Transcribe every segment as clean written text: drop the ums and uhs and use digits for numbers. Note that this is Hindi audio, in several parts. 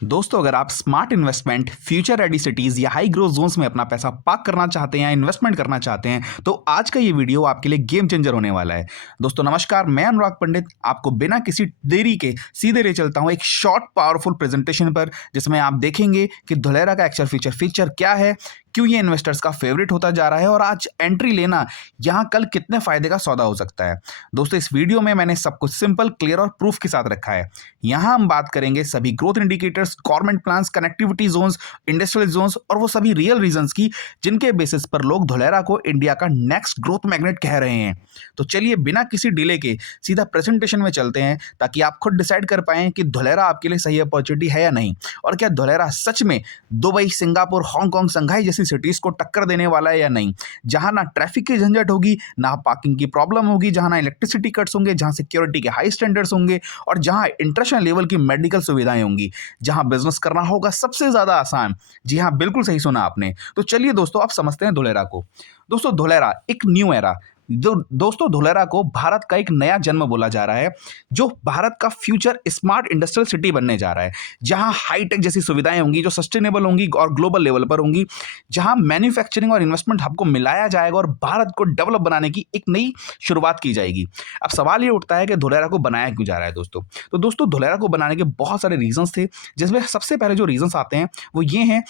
दोस्तों, अगर आप smart investment, future ready cities या हाई ग्रोथ जोन्स में अपना पैसा पार्क करना चाहते हैं या इन्वेस्टमेंट करना चाहते हैं तो आज का ये वीडियो आपके लिए गेम चेंजर होने वाला है। दोस्तों नमस्कार, मैं अनुराग पंडित आपको बिना किसी देरी के सीधे ले चलता हूं एक शॉर्ट पावरफुल प्रेजेंटेशन पर, जिसमें आप देखेंगे कि धुलेरा का एक्चुअल फीचर क्या है, क्यों ये इन्वेस्टर्स का फेवरेट होता जा रहा है और आज एंट्री लेना यहां कल कितने फायदे का सौदा हो सकता है। दोस्तों इस वीडियो में मैंने सब कुछ सिंपल, क्लियर और प्रूफ के साथ रखा है। यहां हम बात करेंगे सभी growth indicators, government plans, connectivity zones, industrial zones और वो सभी रियल रीजंस की जिनके बेसिस पर लोग धुलेरा को इंडिया का नेक्स्ट ग्रोथ मैग्नेट कह रहे हैं। तो चलिए बिना किसी डिले के सीधा प्रेजेंटेशन में चलते हैं, ताकि आप खुद डिसाइड कर पाएं कि धुलेरा आपके लिए सही अपॉर्चुनिटी है या नहीं, और क्या धुलेरा सच में दुबई, सिंगापुर, हांगकांग, संघाई जैसी सिटीज को टक्कर देने वाला है या नहीं, जहां ना ट्रैफिक की झंझट होगी, ना पार्किंग की प्रॉब्लम होगी, जहां ना इलेक्ट्रिसिटी कट्स होंगे, जहां सिक्योरिटी के हाई स्टैंडर्ड्स होंगे और जहां इंटरनेशनल लेवल की मेडिकल सुविधाएं होंगी, जहां बिजनेस करना होगा सबसे ज्यादा आसान। जी हाँ, बिल्कुल सही सुना आपने। तो चलिए दोस्तों, आप समझते हैं धुलेरा को। दोस्तों धुलेरा एक न्यू एरा, जो दोस्तों धुलेरा को भारत का एक नया जन्म बोला जा रहा है, जो भारत का फ्यूचर स्मार्ट इंडस्ट्रियल सिटी बनने जा रहा है, जहां हाईटेक जैसी सुविधाएं होंगी जो सस्टेनेबल होंगी और ग्लोबल लेवल पर होंगी, जहां मैन्युफैक्चरिंग और इन्वेस्टमेंट हब को मिलाया जाएगा और भारत को डेवलप बनाने की एक नई शुरुआत की जाएगी। अब सवाल ये उठता है कि धुलेरा को बनाया क्यों जा रहा है दोस्तों। तो दोस्तों धुलेरा को बनाने के बहुत सारे रीजंस थे, जिसमें सबसे पहले जो रीजंस आते हैं वो ये हैं।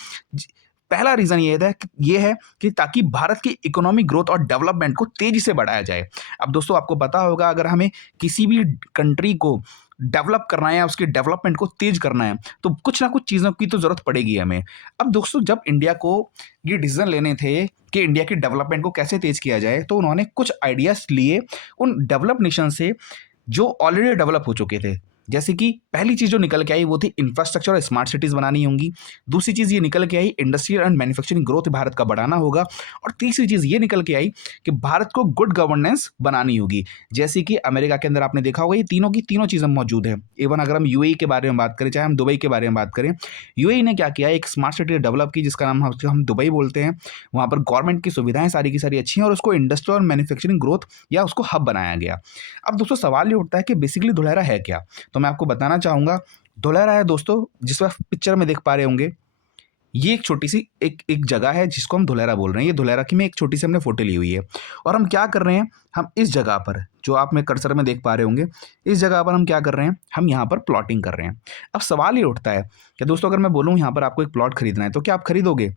पहला रीजन ये है कि ताकि भारत की इकोनॉमिक ग्रोथ और डेवलपमेंट को तेजी से बढ़ाया जाए। अब दोस्तों आपको पता होगा, अगर हमें किसी भी कंट्री को डेवलप करना है या उसके डेवलपमेंट को तेज करना है तो कुछ ना कुछ चीज़ों की तो ज़रूरत पड़ेगी हमें। अब दोस्तों जब इंडिया को ये डिसीजन लेने थे कि इंडिया की डेवलपमेंट को कैसे तेज किया जाए, तो उन्होंने कुछ आइडियाज़ लिए उन डेवलप नेशन से जो ऑलरेडी डेवलप हो चुके थे। जैसे कि पहली चीज़ जो निकल के आई वो थी इंफ्रास्ट्रक्चर और स्मार्ट सिटीज़ बनानी होंगी। दूसरी चीज़ ये निकल के आई industrial and manufacturing growth Bharat का बढ़ाना होगा। और तीसरी चीज़ ये निकल के आई कि भारत को गुड गवर्नेंस बनानी होगी। जैसे कि अमेरिका के अंदर आपने देखा होगा ये तीनों की तीनों चीज़ें मौजूद हैं। इवन अगर हम यूएई के बारे में बात करें, चाहे हम दुबई के बारे में बात करें, यूएई ने क्या किया, एक स्मार्ट सिटी डेवलप की जिसका नाम हम दुबई बोलते हैं। वहाँ पर गवर्नमेंट की सुविधाएं सारी की सारी अच्छी हैं और उसको इंडस्ट्रियल और मैन्युफैक्चरिंग ग्रोथ या उसको हब बनाया गया। अब दोस्तों सवाल ये उठता है कि बेसिकली धुलेरा है क्या। तो मैं आपको बताना चाहूँगा, धुलेरा है दोस्तों, जिस आप पिक्चर में देख पा रहे होंगे, ये एक छोटी सी एक एक जगह है जिसको हम धुलेरा बोल रहे हैं। ये धुलेरा की में एक छोटी सी हमने फोटो ली हुई है और हम क्या कर रहे हैं, हम इस जगह पर जो आप में कर्सर में देख पा रहे होंगे, इस जगह पर हम क्या कर रहे हैं, हम यहाँ पर प्लॉटिंग कर रहे हैं। अब सवाल ये उठता है कि दोस्तों अगर मैं बोलूँ यहाँ पर आपको एक प्लॉट खरीदना है तो क्या आप खरीदोगे?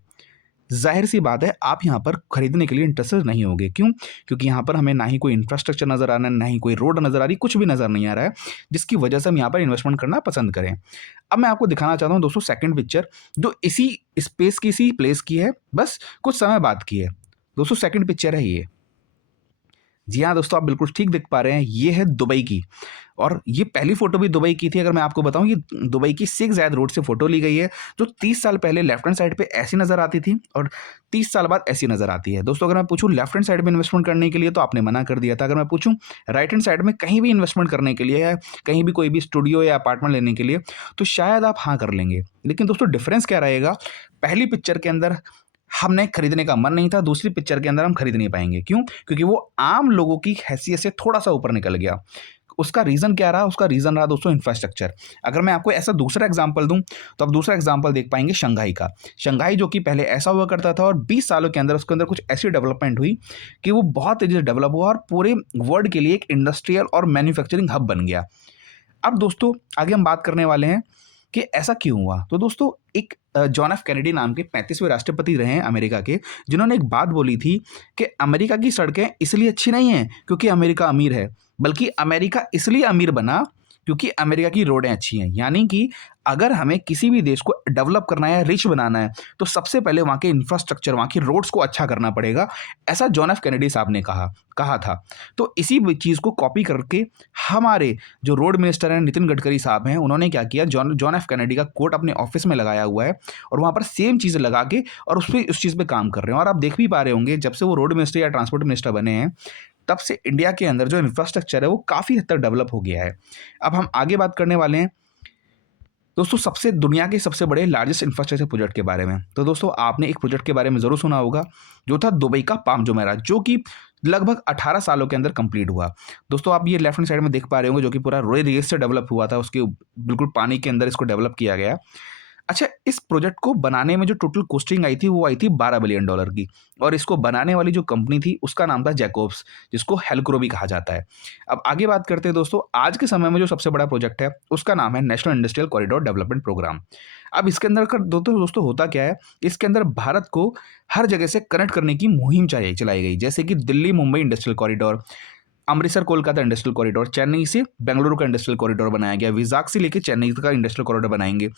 ज़ाहिर सी बात है, आप यहाँ पर खरीदने के लिए इंटरेस्टेड नहीं होगे। क्यों? क्योंकि यहाँ पर हमें ना ही कोई इंफ्रास्ट्रक्चर नज़र आ रहा है, ना ही कोई रोड नज़र आ रही, कुछ भी नज़र नहीं आ रहा है, जिसकी वजह से हम यहाँ पर इन्वेस्टमेंट करना पसंद करें। अब मैं आपको दिखाना चाहता हूँ दोस्तों सेकंड पिक्चर, जो इसी स्पेस की, इसी प्लेस की है, बस कुछ समय बाद की है। दोस्तों सेकंड पिक्चर है ये। जी हाँ दोस्तों, आप बिल्कुल ठीक देख पा रहे हैं, ये है दुबई की। और ये पहली फोटो भी दुबई की थी। अगर मैं आपको बताऊं, ये दुबई की शेख जायद रोड से फोटो ली गई है, जो 30 साल पहले लेफ्ट हैंड साइड पे ऐसी नज़र आती थी और 30 साल बाद ऐसी नज़र आती है। दोस्तों अगर मैं पूछूं लेफ्ट हैंड साइड में इन्वेस्टमेंट करने के लिए तो आपने मना कर दिया था। अगर मैं पूछूं राइट हैंड साइड में कहीं भी इन्वेस्टमेंट करने के लिए या कहीं भी कोई भी स्टूडियो या अपार्टमेंट लेने के लिए, तो शायद आप हाँ कर लेंगे। लेकिन दोस्तों डिफरेंस क्या रहेगा, पहली पिक्चर के अंदर हमने खरीदने का मन नहीं था, दूसरी पिक्चर के अंदर हम खरीद नहीं पाएंगे। क्यों? क्योंकि वो आम लोगों की हैसियत से थोड़ा सा ऊपर निकल गया। उसका रीज़न क्या रहा? उसका रीज़न रहा दोस्तों इंफ्रास्ट्रक्चर। अगर मैं आपको ऐसा दूसरा एग्जांपल दूं तो आप दूसरा एग्जांपल देख पाएंगे शंघाई का। शंघाई जो कि पहले ऐसा हुआ करता था और 20 सालों के अंदर उसके अंदर कुछ ऐसी डेवलपमेंट हुई कि वो बहुत तेज़ी से डेवलप हुआ और पूरे वर्ल्ड के लिए एक इंडस्ट्रियल और मैन्युफैक्चरिंग हब बन गया। अब दोस्तों आगे हम बात करने वाले हैं कि ऐसा क्यों हुआ। तो दोस्तों एक जॉन एफ कैनेडी नाम के 35वें राष्ट्रपति रहे हैं अमेरिका के, जिन्होंने एक बात बोली थी कि अमेरिका की सड़कें इसलिए अच्छी नहीं हैं क्योंकि अमेरिका अमीर है, बल्कि अमेरिका इसलिए अमीर बना क्योंकि अमेरिका की रोडें अच्छी हैं। यानी कि अगर हमें किसी भी देश को डेवलप करना है, रिच बनाना है, तो सबसे पहले वहाँ के इंफ्रास्ट्रक्चर, वहाँ की रोड्स को अच्छा करना पड़ेगा। ऐसा जॉन एफ कैनेडी साहब ने कहा था। तो इसी चीज़ को कॉपी करके हमारे जो रोड मिनिस्टर हैं नितिन गडकरी साहब हैं, उन्होंने क्या किया, जॉन एफ कैनेडी का कोट अपने ऑफिस में लगाया हुआ है और वहाँ पर सेम चीज़ लगा के और उस चीज़ पर काम कर रहे हैं। और आप देख भी पा रहे होंगे, जब से वो रोड मिनिस्टर या ट्रांसपोर्ट मिनिस्टर बने हैं, तब से इंडिया के अंदर जो इंफ्रास्ट्रक्चर है वो काफ़ी हद तक डेवलप हो गया है। अब हम आगे बात करने वाले हैं दोस्तों दुनिया के सबसे बड़े लार्जेस्ट इंफ्रास्ट्रक्चर प्रोजेक्ट के बारे में। तो दोस्तों आपने एक प्रोजेक्ट के बारे में ज़रूर सुना होगा, जो था दुबई का पाम जुमेराह, जो कि लगभग 18 सालों के अंदर कंप्लीट हुआ। दोस्तों आप ये लेफ्ट हैंड साइड में देख पा रहे होंगे, जो कि पूरा रोड रेस से डेवलप हुआ था, उसके बिल्कुल पानी के अंदर इसको डेवलप किया गया। अच्छा, इस प्रोजेक्ट को बनाने में जो टोटल कॉस्टिंग आई थी, वो आई थी $12 बिलियन की और इसको बनाने वाली जो कंपनी थी, उसका नाम था जैकोब्स, जिसको हेल्क्रो भी कहा जाता है। अब आगे बात करते हैं दोस्तों, आज के समय में जो सबसे बड़ा प्रोजेक्ट है, उसका नाम है national industrial corridor development programme. अब इसके अंदर का दोस्तों होता क्या है, इसके अंदर भारत को हर जगह से कनेक्ट करने की मुहिम चलाई गई, जैसे कि Delhi Mumbai industrial corridor, Amritsar Kolkata industrial corridor, Chennai से बेंगलुरु का इंडस्ट्रियल कॉरिडोर बनाया गया, विजाग से लेके चेन्नई का इंडस्ट्रियल कॉरिडोर बनाएंगे।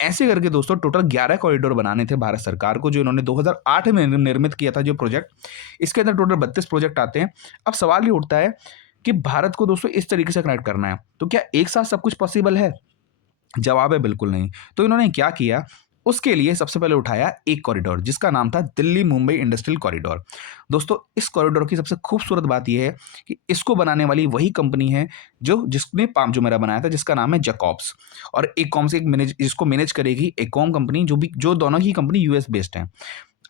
ऐसे करके दोस्तों टोटल 11 कॉरिडोर बनाने थे भारत सरकार को, जो इन्होंने 2008 में निर्मित किया था जो प्रोजेक्ट। इसके अंदर टोटल 32 प्रोजेक्ट आते हैं। अब सवाल ये उठता है कि भारत को दोस्तों इस तरीके से कनेक्ट करना है, तो क्या एक साथ सब कुछ पॉसिबल है? जवाब है बिल्कुल नहीं। तो इन्होंने क्या किया, उसके लिए सबसे पहले उठाया एक कॉरिडोर, जिसका नाम था दिल्ली मुंबई इंडस्ट्रियल कॉरिडोर। दोस्तों इस कॉरिडोर की सबसे खूबसूरत बात यह है कि इसको बनाने वाली वही कंपनी है जो जिसने पाम जुमेरा बनाया था, जिसका नाम है जैकॉब्स। और एकॉम से जिसको मैनेज करेगी एकॉम कंपनी, जो दोनों ही कंपनी यूएस बेस्ड हैं।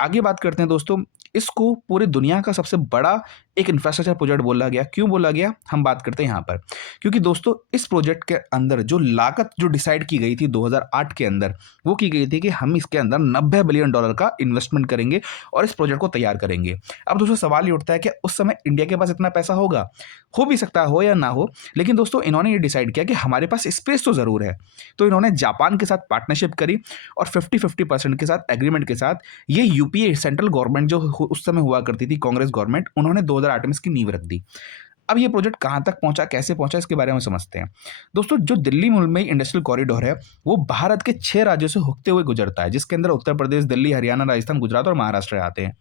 आगे बात करते हैं दोस्तों, इसको पूरी दुनिया का सबसे बड़ा एक इंफ्रास्ट्रक्चर प्रोजेक्ट बोला गया। क्यों बोला गया, हम बात करते हैं यहाँ पर। क्योंकि दोस्तों इस प्रोजेक्ट के अंदर जो लागत जो डिसाइड की गई थी 2008 के अंदर, वो की गई थी कि हम इसके अंदर $90 बिलियन का इन्वेस्टमेंट करेंगे और इस प्रोजेक्ट को तैयार करेंगे। अब दोस्तों सवाल ये उठता है कि उस समय इंडिया के पास इतना पैसा होगा? हो भी सकता हो या ना हो, लेकिन दोस्तों इन्होंने ये डिसाइड किया कि हमारे पास स्पेस तो ज़रूर है। तो इन्होंने जापान के साथ पार्टनरशिप करी और 50-50% के साथ एग्रीमेंट के साथ ये यूपीए सेंट्रल गवर्नमेंट जो उस समय हुआ करती थी कांग्रेस गवर्नमेंट, उन्होंने 2008 में इसकी नींव रख दी। अब ये प्रोजेक्ट कहाँ तक पहुंचा, कैसे पहुंचा, इसके बारे में समझते हैं। दोस्तों जो दिल्ली मुंबई इंडस्ट्रियल कॉरिडोर है, वो भारत के 6 राज्यों से होते हुए गुजरता है, जिसके अंदर उत्तर प्रदेश, दिल्ली, हरियाणा, राजस्थान, गुजरात और महाराष्ट्र आते हैं।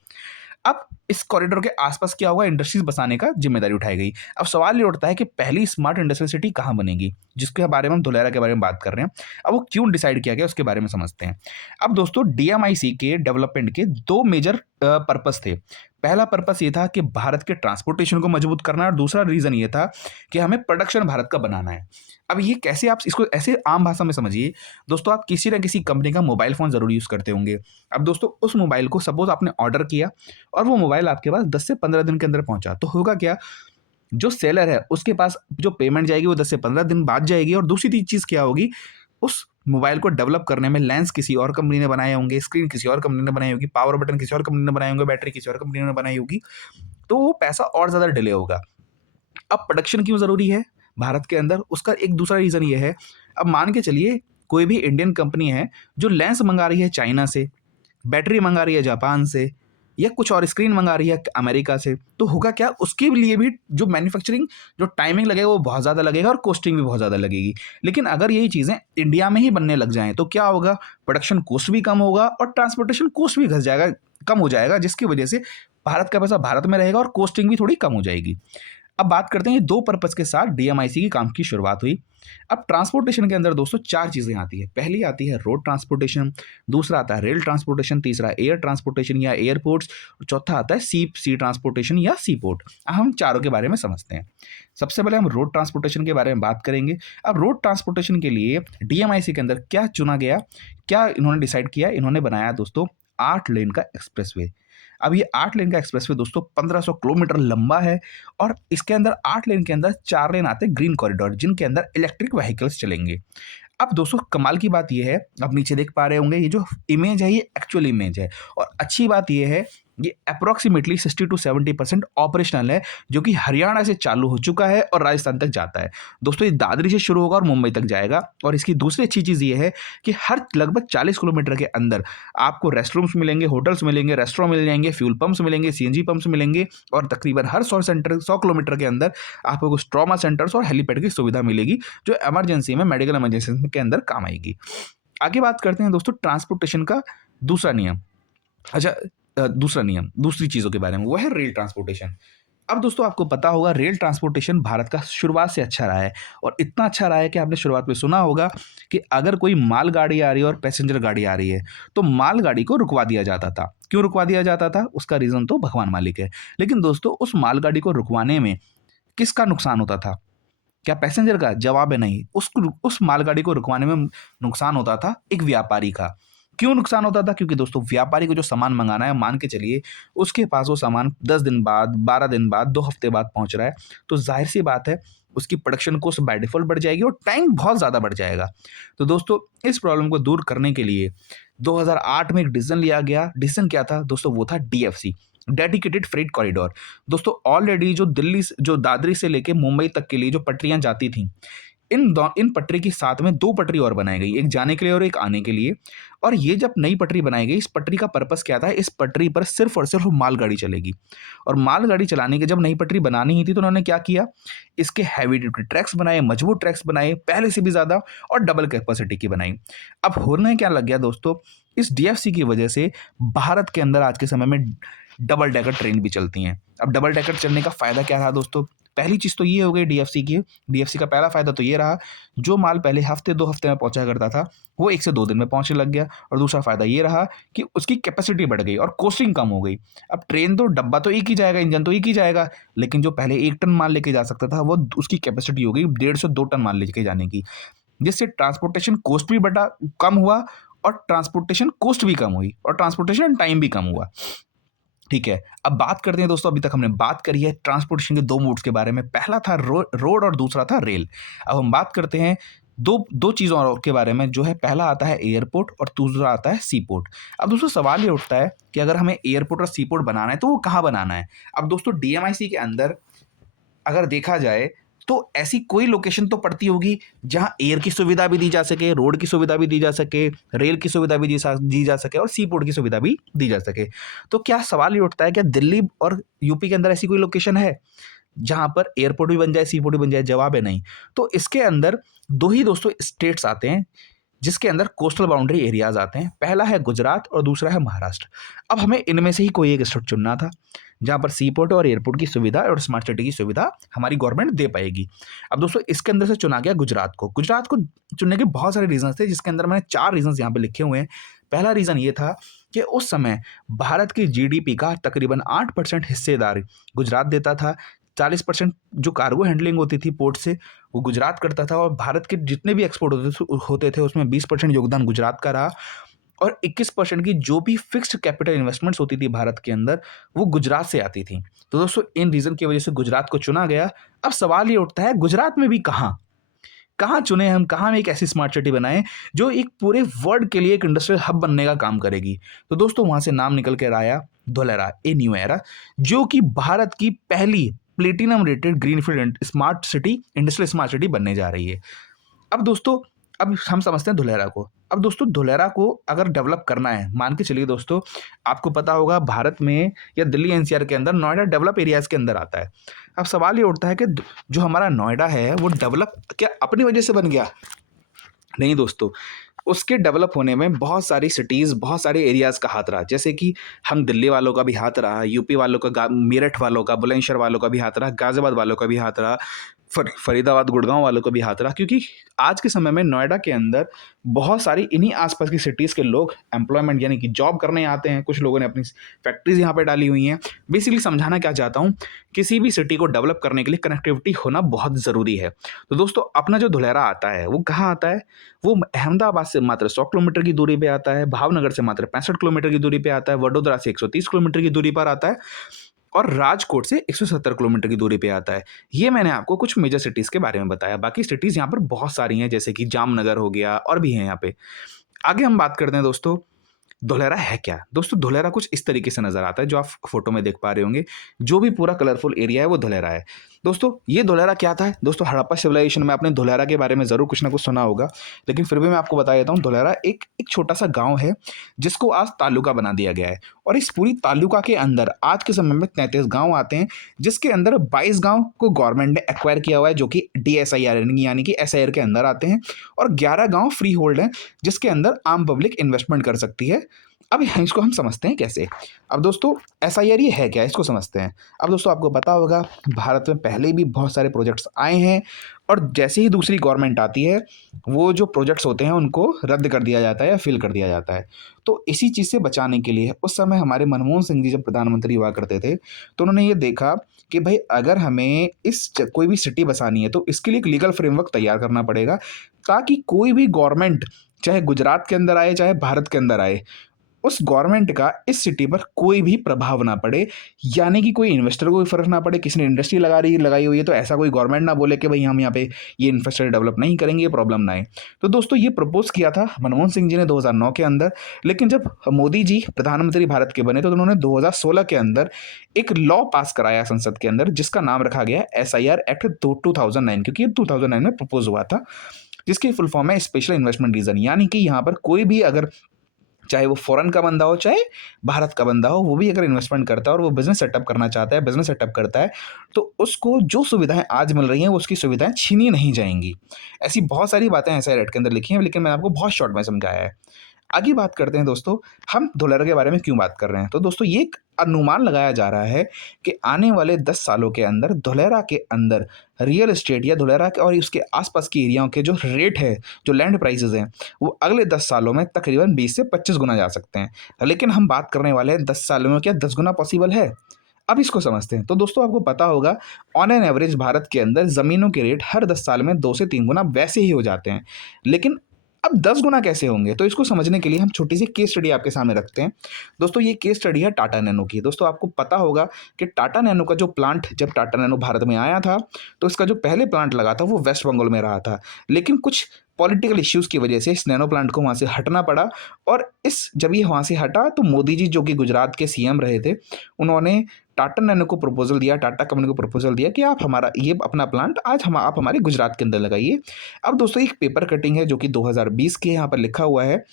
अब इस कॉरिडोर के आसपास क्या हुआ, इंडस्ट्रीज बसाने का जिम्मेदारी उठाई गई। अब सवाल ये उठता है कि पहली स्मार्ट इंडस्ट्रियल सिटी कहाँ बनेगी, जिसके बारे में हम धुलेरा के बारे में बात कर रहे हैं। अब वो क्यों डिसाइड किया गया, उसके बारे में समझते हैं। अब दोस्तों डीएमआईसी के डेवलपमेंट के 2 मेजर पर्पस थे। पहला पर्पस ये था कि भारत के ट्रांसपोर्टेशन को मजबूत करना है और दूसरा रीजन ये था कि हमें प्रोडक्शन भारत का बनाना है। अब ये कैसे, आप इसको ऐसे आम भाषा में समझिए। दोस्तों आप किसी ना किसी कंपनी का मोबाइल फ़ोन ज़रूर यूज़ करते होंगे। अब दोस्तों उस मोबाइल को सपोज़ आपने ऑर्डर किया और वो मोबाइल आपके पास 10 से 15 दिन के अंदर पहुंचा, तो होगा क्या, जो सेलर है उसके पास जो पेमेंट जाएगी वो 10 से 15 दिन बाद जाएगी। और दूसरी चीज़ क्या होगी, उस मोबाइल को डेवलप करने में लेंस किसी और कंपनी ने बनाए होंगे, स्क्रीन किसी और कंपनी ने बनाई होगी, पावर बटन किसी और कंपनी ने बनाए होंगे, बैटरी किसी और कंपनी ने बनाई होगी, तो वो पैसा और ज़्यादा डिले होगा। अब प्रोडक्शन क्यों ज़रूरी है भारत के अंदर, उसका एक दूसरा रीज़न ये है। अब मान के चलिए कोई भी इंडियन कंपनी है जो लेंस मंगा रही है चाइना से, बैटरी मंगा रही है जापान से, या कुछ और स्क्रीन मंगा रही है अमेरिका से, तो होगा क्या, उसके लिए भी जो मैन्युफैक्चरिंग जो टाइमिंग लगेगा वो बहुत ज़्यादा लगेगा और कॉस्टिंग भी बहुत ज़्यादा लगेगी। लेकिन अगर यही चीज़ें इंडिया में ही बनने लग जाएँ तो क्या होगा, प्रोडक्शन कॉस्ट भी कम होगा और ट्रांसपोर्टेशन कॉस्ट भी कम हो जाएगा, जिसकी वजह से भारत का पैसा भारत में रहेगा और कॉस्टिंग भी थोड़ी कम हो जाएगी। अब बात करते हैं, ये 2 पर्पस के साथ डीएमआईसी की काम की शुरुआत हुई। अब ट्रांसपोर्टेशन के अंदर दोस्तों 4 चीज़ें आती है। पहली आती है रोड ट्रांसपोर्टेशन, दूसरा आता है रेल ट्रांसपोर्टेशन, तीसरा एयर ट्रांसपोर्टेशन या एयरपोर्ट्स, और चौथा आता है सी ट्रांसपोर्टेशन या सी पोर्ट। हम चारों के बारे में समझते हैं। सबसे पहले हम रोड ट्रांसपोर्टेशन के बारे में बात करेंगे। अब रोड ट्रांसपोर्टेशन के लिए डीएमआईसी के अंदर क्या चुना गया, क्या इन्होंने डिसाइड किया, इन्होंने बनाया दोस्तों 8 लेन का एक्सप्रेसवे। अब ये 8 लेन का एक्सप्रेसवे दोस्तों 1500 किलोमीटर लंबा है और इसके अंदर 8 लेन के अंदर 4 लेन आते हैं ग्रीन कॉरिडोर, जिनके अंदर इलेक्ट्रिक व्हीकल्स चलेंगे। अब दोस्तों कमाल की बात ये है, आप नीचे देख पा रहे होंगे, ये जो इमेज है ये एक्चुअल इमेज है और अच्छी बात ये है, ये अप्रोक्सीमेटली 60 टू 70% ऑपरेशनल है, जो कि हरियाणा से चालू हो चुका है और राजस्थान तक जाता है। दोस्तों ये दादरी से शुरू होगा और मुंबई तक जाएगा। और इसकी दूसरी अच्छी चीज़ ये है कि हर लगभग 40 किलोमीटर के अंदर आपको रेस्ट रूम्स मिलेंगे, होटल्स मिलेंगे, रेस्टोरेंट मिल जाएंगे, फ्यूल पंप्स मिलेंगे, सीएनजी पंप्स मिलेंगे और तकरीबन हर 100 किलोमीटर के अंदर आपको कुछ ट्रॉमा सेंटर्स और हेलीपैड की सुविधा मिलेगी, जो इमरजेंसी में, मेडिकल इमरजेंसी के अंदर काम आएगी। आगे बात करते हैं दोस्तों ट्रांसपोर्टेशन का दूसरा नियम। अच्छा, दूसरी चीज़ों के बारे में, वो है रेल ट्रांसपोर्टेशन। अब दोस्तों आपको पता होगा रेल ट्रांसपोर्टेशन भारत का शुरुआत से अच्छा रहा है और इतना अच्छा रहा है कि आपने शुरुआत में सुना होगा कि अगर कोई माल गाड़ी आ रही है और पैसेंजर गाड़ी आ रही है तो माल गाड़ी को रुकवा दिया जाता था। क्यों रुकवा दिया जाता था, उसका रीज़न तो भगवान मालिक है। लेकिन दोस्तों उस मालगाड़ी को रुकवाने में किसका नुकसान होता था, क्या पैसेंजर का? जवाब है नहीं। उस मालगाड़ी को रुकवाने में नुकसान होता था एक व्यापारी का। क्यों नुकसान होता था? क्योंकि दोस्तों व्यापारी को जो सामान मंगाना है, मान के चलिए उसके पास वो सामान 10 दिन बाद, 12 दिन बाद, 2 हफ्ते बाद पहुंच रहा है, तो जाहिर सी बात है उसकी प्रोडक्शन कॉस्ट बाय डिफ़ॉल्ट बढ़ जाएगी और टाइम बहुत ज़्यादा बढ़ जाएगा। तो दोस्तों इस प्रॉब्लम को दूर करने के लिए 2008 में एक डिसीज़न लिया गया। डिसीज़न क्या था दोस्तों? वो था डीएफसी, डेडिकेटेड फ्रेट कॉरिडोर। दोस्तों ऑलरेडी जो जो दादरी से लेके मुंबई तक के लिए जो पटरियाँ जाती थीं, इन पटरी के साथ में 2 पटरी और बनाई गई, एक जाने के लिए और एक आने के लिए। और ये जब नई पटरी बनाई गई, इस पटरी का पर्पस क्या था? इस पटरी पर सिर्फ़ और सिर्फ़ मालगाड़ी चलेगी। और मालगाड़ी चलाने के जब नई पटरी बनानी ही थी तो उन्होंने क्या किया? इसके हैवी ड्यूटी ट्रैक्स बनाए, मजबूत ट्रैक्स बनाए, पहले से भी ज़्यादा और डबल कैपेसिटी की बनाई। अब होने क्या लग गया दोस्तों? इस डीएफसी की वजह से भारत के अंदर आज के समय में डबल डेकर ट्रेन भी चलती हैं। अब डबल डेकर चलने का फ़ायदा क्या रहा दोस्तों? पहली चीज़ तो ये हो गई डीएफसी की। डीएफसी का पहला फ़ायदा तो ये रहा, जो माल पहले हफ़्ते 2 हफ़्ते में पहुँचा करता था, वो 1 से 2 दिन में पहुँचने लग गया। और दूसरा फ़ायदा ये रहा कि उसकी कैपेसिटी बढ़ गई और कॉस्टिंग कम हो गई। अब ट्रेन तो डब्बा तो एक ही जाएगा, इंजन तो एक ही जाएगा, लेकिन जो पहले 1 टन माल लेके जा सकता था, वो उसकी कैपेसिटी हो गई 1.5 से 2 टन माल लेके जाने की। जिससे ट्रांसपोर्टेशन कॉस्ट भी कम हुआ और ट्रांसपोर्टेशन कॉस्ट भी कम हुई और ट्रांसपोर्टेशन टाइम भी कम हुआ। ठीक है, अब बात करते हैं दोस्तों, अभी तक हमने बात करी है ट्रांसपोर्टेशन के 2 मोड्स के बारे में। पहला था रोड और दूसरा था रेल। अब हम बात करते हैं दो चीज़ों और के बारे में, जो है पहला आता है एयरपोर्ट और दूसरा आता है सी पोर्ट। अब दोस्तों सवाल ये उठता है कि अगर हमें एयरपोर्ट और सी पोर्ट बनाना है तो वो कहाँ बनाना है? अब दोस्तों डीएमआईसी के अंदर अगर देखा जाए तो ऐसी कोई लोकेशन तो पड़ती होगी जहां एयर की सुविधा भी दी जा सके, रोड की सुविधा भी दी जा सके, रेल की सुविधा भी दी जा सके और सी पोर्ट की सुविधा भी दी जा सके। तो क्या सवाल ये उठता है, क्या दिल्ली और यूपी के अंदर ऐसी कोई लोकेशन है जहां पर एयरपोर्ट भी बन जाए, सी पोर्ट भी बन जाए? जवाब है नहीं। तो इसके अंदर दो ही दोस्तों स्टेट्स आते हैं जिसके अंदर कोस्टल बाउंड्री एरियाज आते हैं। पहला है गुजरात और दूसरा है महाराष्ट्र। अब हमें इनमें से ही कोई एक स्टेट चुनना था जहाँ पर सी पोर्ट और एयरपोर्ट की सुविधा और स्मार्ट सिटी की सुविधा हमारी गवर्नमेंट दे पाएगी। अब दोस्तों इसके अंदर से चुना गया गुजरात को। गुजरात को चुनने के बहुत सारे रीजंस थे, जिसके अंदर मैंने 4 रीजंस यहाँ पे लिखे हुए हैं। पहला रीजन ये था कि उस समय भारत की जीडीपी का तकरीबन 8% हिस्सेदार गुजरात देता था। 40% जो कार्गो हैंडलिंग होती थी पोर्ट से, वो गुजरात करता था और भारत के जितने भी एक्सपोर्ट होते थे उसमें 20% योगदान गुजरात का रहा। और 21% की जो भी फिक्स्ड कैपिटल इन्वेस्टमेंट्स होती थी भारत के अंदर, वो गुजरात से आती थी। तो दोस्तों इन रीज़न की वजह से गुजरात को चुना गया। अब सवाल ये उठता है, गुजरात में भी कहाँ? कहाँ चुने हम? कहाँ हम एक ऐसी स्मार्ट सिटी बनाएँ जो एक पूरे वर्ल्ड के लिए एक इंडस्ट्रियल हब बनने का काम करेगी? तो दोस्तों वहाँ से नाम निकल कर आया धोलेरा, ए न्यू एरा, जो कि भारत की पहली platinum rated greenfield smart city, industrial smart city बनने जा रही है। अब दोस्तों अब हम समझते हैं धुलेरा को। अब दोस्तों धुलेरा को अगर डेवलप करना है, मान के चलिए दोस्तों, आपको पता होगा भारत में या दिल्ली एनसीआर के अंदर नोएडा डेवलप एरियाज़ के अंदर आता है। अब सवाल ये उठता है कि जो हमारा नोएडा है वो डेवलप क्या अपनी वजह से बन गया? नहीं दोस्तों, उसके डेवलप होने में बहुत सारी सिटीज़, बहुत सारे एरियाज़ का हाथ रहा। जैसे कि हम दिल्ली वालों का भी हाथ रहा, यूपी वालों का, मेरठ वालों का, बुलंदशहर वालों का भी हाथ रहा, गाज़ियाबाद वालों का भी हाथ रहा, फरीदाबाद, गुड़गांव वालों को भी हाथ रहा। क्योंकि आज के समय में नोएडा के अंदर बहुत सारी इन्हीं आसपास की सिटीज़ के लोग एम्प्लॉयमेंट यानी कि जॉब करने आते हैं। कुछ लोगों ने अपनी फैक्ट्रीज़ यहाँ पे डाली हुई हैं। बेसिकली समझाना क्या चाहता हूँ, किसी भी सिटी को डेवलप करने के लिए कनेक्टिविटी होना बहुत ज़रूरी है। तो दोस्तों अपना जो धुलेरा आता है वो कहाँ आता है? वो अहमदाबाद से मात्र 100 किलोमीटर की दूरी पे आता है, भावनगर से मात्र 65 किलोमीटर की दूरी पे आता है, वडोदरा से 130 किलोमीटर की दूरी पर आता है और राजकोट से 170 किलोमीटर की दूरी पे आता है। ये मैंने आपको कुछ मेजर सिटीज़ के बारे में बताया। बाकी सिटीज़ यहाँ पर बहुत सारी हैं, जैसे कि जामनगर हो गया और भी हैं यहाँ पे। आगे हम बात करते हैं दोस्तों, धुलेरा है क्या? दोस्तों धुलेरा कुछ इस तरीके से नज़र आता है, जो आप फ़ोटो में देख पा रहे होंगे। जो भी पूरा कलरफुल एरिया है वो धुलेरा है। दोस्तों ये धुलेरा क्या था? दोस्तों हड़प्पा सिविलाइजेशन में आपने धुलेरा के बारे में ज़रूर कुछ ना कुछ सुना होगा, लेकिन फिर भी मैं आपको बता देता हूँ। धुलेरा एक एक छोटा-सा गाँव है जिसको आज तालुका बना दिया गया है और इस पूरी तालुका के अंदर आज के समय में 33 गाँव आते हैं, जिसके अंदर 22 गाँव को गवर्नमेंट ने एक्वायर किया हुआ है, जो कि डीएसआईआर यानी कि एसआईआर के अंदर आते हैं और 11 गाँव फ्री होल्ड हैं, जिसके अंदर आम पब्लिक इन्वेस्टमेंट कर सकती है। अब इसको हम समझते हैं कैसे। अब दोस्तों एसआईआर ये है क्या, इसको समझते हैं। अब दोस्तों आपको पता होगा भारत में पहले भी बहुत सारे प्रोजेक्ट्स आए हैं और जैसे ही दूसरी गवर्नमेंट आती है वो जो प्रोजेक्ट्स होते हैं उनको रद्द कर दिया जाता है या फिल कर दिया जाता है। तो इसी चीज़ से बचाने के लिए उस समय हमारे मनमोहन सिंह जी जब प्रधानमंत्री हुआ करते थे तो उन्होंने ये देखा कि भाई अगर हमें कोई भी सिटी बसानी है तो इसके लिए एक लीगल फ्रेमवर्क तैयार करना पड़ेगा, ताकि कोई भी गवर्नमेंट चाहे गुजरात के अंदर आए चाहे भारत के अंदर आए, उस गवर्नमेंट का इस सिटी पर कोई भी प्रभाव ना पड़े, यानी कि कोई इन्वेस्टर को कोई फ़र्क ना पड़े। किसी ने इंडस्ट्री लगाई हुई है तो ऐसा कोई गवर्नमेंट ना बोले कि भई हम यहाँ पे ये इंफ्रास्ट्रक्चर डेवलप नहीं करेंगे, ये प्रॉब्लम ना आए। तो दोस्तों ये प्रपोज़ किया था मनमोहन सिंह जी ने 2009 के अंदर, लेकिन जब मोदी जी प्रधानमंत्री भारत के बने तो उन्होंने 2016 के अंदर एक लॉ पास कराया संसद के अंदर, जिसका नाम रखा गया एसआईआर एक्ट 2009, क्योंकि ये 2009 में प्रपोज़ हुआ था, जिसकी फुल फॉर्म है स्पेशल इन्वेस्टमेंट रीजन। यानी कि यहाँ पर कोई भी अगर, चाहे वो फॉरेन का बंदा हो, चाहे भारत का बंदा हो, वो भी अगर इन्वेस्टमेंट करता है और वो बिज़नेस सेटअप करना चाहता है, बिज़नेस सेटअप करता है, तो उसको जो सुविधाएँ आज मिल रही हैं, वो उसकी सुविधाएँ छीनी नहीं जाएँगी। ऐसी बहुत सारी बातें एसआईआर एक्ट के अंदर लिखी हैं, लेकिन मैंने आपको बहुत शॉर्ट में समझाया है। आगे बात करते हैं दोस्तों, हम धुलेरा के बारे में क्यों बात कर रहे हैं? तो दोस्तों ये एक अनुमान लगाया जा रहा है कि आने वाले 10 सालों के अंदर धुलेरा के अंदर रियल एस्टेट या धुलेरा के और उसके आस-पास के एरियाओं के जो रेट है, जो लैंड प्राइसेज़ हैं, वो अगले 10 सालों में तकरीबन 20 से 25 गुना जा सकते हैं। लेकिन हम बात करने वाले हैं 10 सालों में, क्या 10 गुना पॉसिबल है? अब इसको समझते हैं। तो दोस्तों आपको पता होगा, ऑन एन एवरेज भारत के अंदर ज़मीनों के रेट हर 10 साल में 2 से 3 गुना वैसे ही हो जाते हैं। लेकिन अब 10 गुना कैसे होंगे? तो इसको समझने के लिए हम छोटी-सी केस स्टडी आपके सामने रखते हैं। दोस्तों ये केस स्टडी है टाटा नैनो की। दोस्तों आपको पता होगा कि टाटा नैनो का जो प्लांट, जब टाटा नैनो भारत में आया था, तो इसका जो पहले प्लांट लगा था वो वेस्ट बंगाल में रहा था। लेकिन कुछ पॉलिटिकल इश्यूज़ की वजह से इस नैनो प्लांट को वहाँ से हटना पड़ा, और इस जब ये वहाँ से हटा तो मोदी जी, जो कि गुजरात के सीएम रहे थे, उन्होंने टाटा नैनो को प्रपोज़ल दिया, टाटा कंपनी को प्रपोज़ल दिया कि आप हमारा ये अपना प्लांट आज हम आप हमारे गुजरात के अंदर लगाइए। अब दोस्तों एक पेपर कटिंग है जो कि 2020 की है, यहाँ पर लिखा हुआ है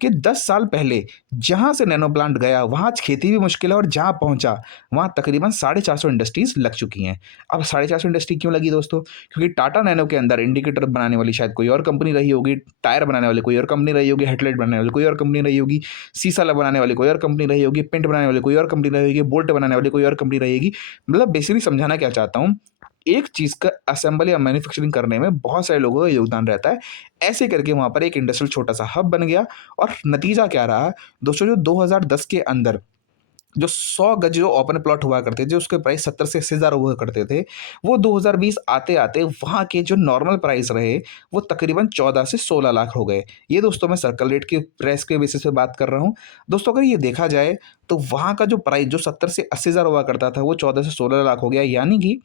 कि 10 साल पहले जहाँ से नैनो प्लांट गया, वहाँ आज खेती भी मुश्किल है, और जहाँ पहुँचा, वहाँ तकरीबन 450 इंडस्ट्रीज़ लग चुकी हैं। अब 450 इंडस्ट्री क्यों लगी दोस्तों? क्योंकि टाटा नैनो के अंदर इंडिकेटर बनाने वाली शायद कोई और कंपनी रही होगी, टायर बनाने वाली कोई और कंपनी रही होगी, हेडलाइट बनाने वाली कोई और कंपनी रही होगी, शीशा बनाने वाली कोई और कंपनी रही होगी, पेंट बनाने वाली कोई और कंपनी रही होगी, बोल्ट बनाने वाली कोई और कंपनी रहेगी। मतलब बेसिकली समझाना क्या चाहता हूँ, एक चीज़ का असेंबल या मैन्युफैक्चरिंग करने में बहुत सारे लोगों का योगदान रहता है। ऐसे करके वहाँ पर एक इंडस्ट्रियल छोटा-सा हब बन गया, और नतीजा क्या रहा? दोस्तों जो 2010 के अंदर जो 100 गज जो ओपन प्लॉट हुआ करते थे, उसके प्राइस 70 से 80,000 हुआ करते थे, वो 2020 आते-आते वहाँ के जो नॉर्मल प्राइस रहे, वो तकरीबन 14 से 16 लाख हो गए। ये दोस्तों मैं सर्कल रेट के प्राइस के बेसिस पे बात कर रहा हूँ। दोस्तों अगर ये देखा जाए, तो वहाँ का जो प्राइस जो 70 से 80,000 हुआ करता था, वो 14 से 16 लाख हो गया, यानी कि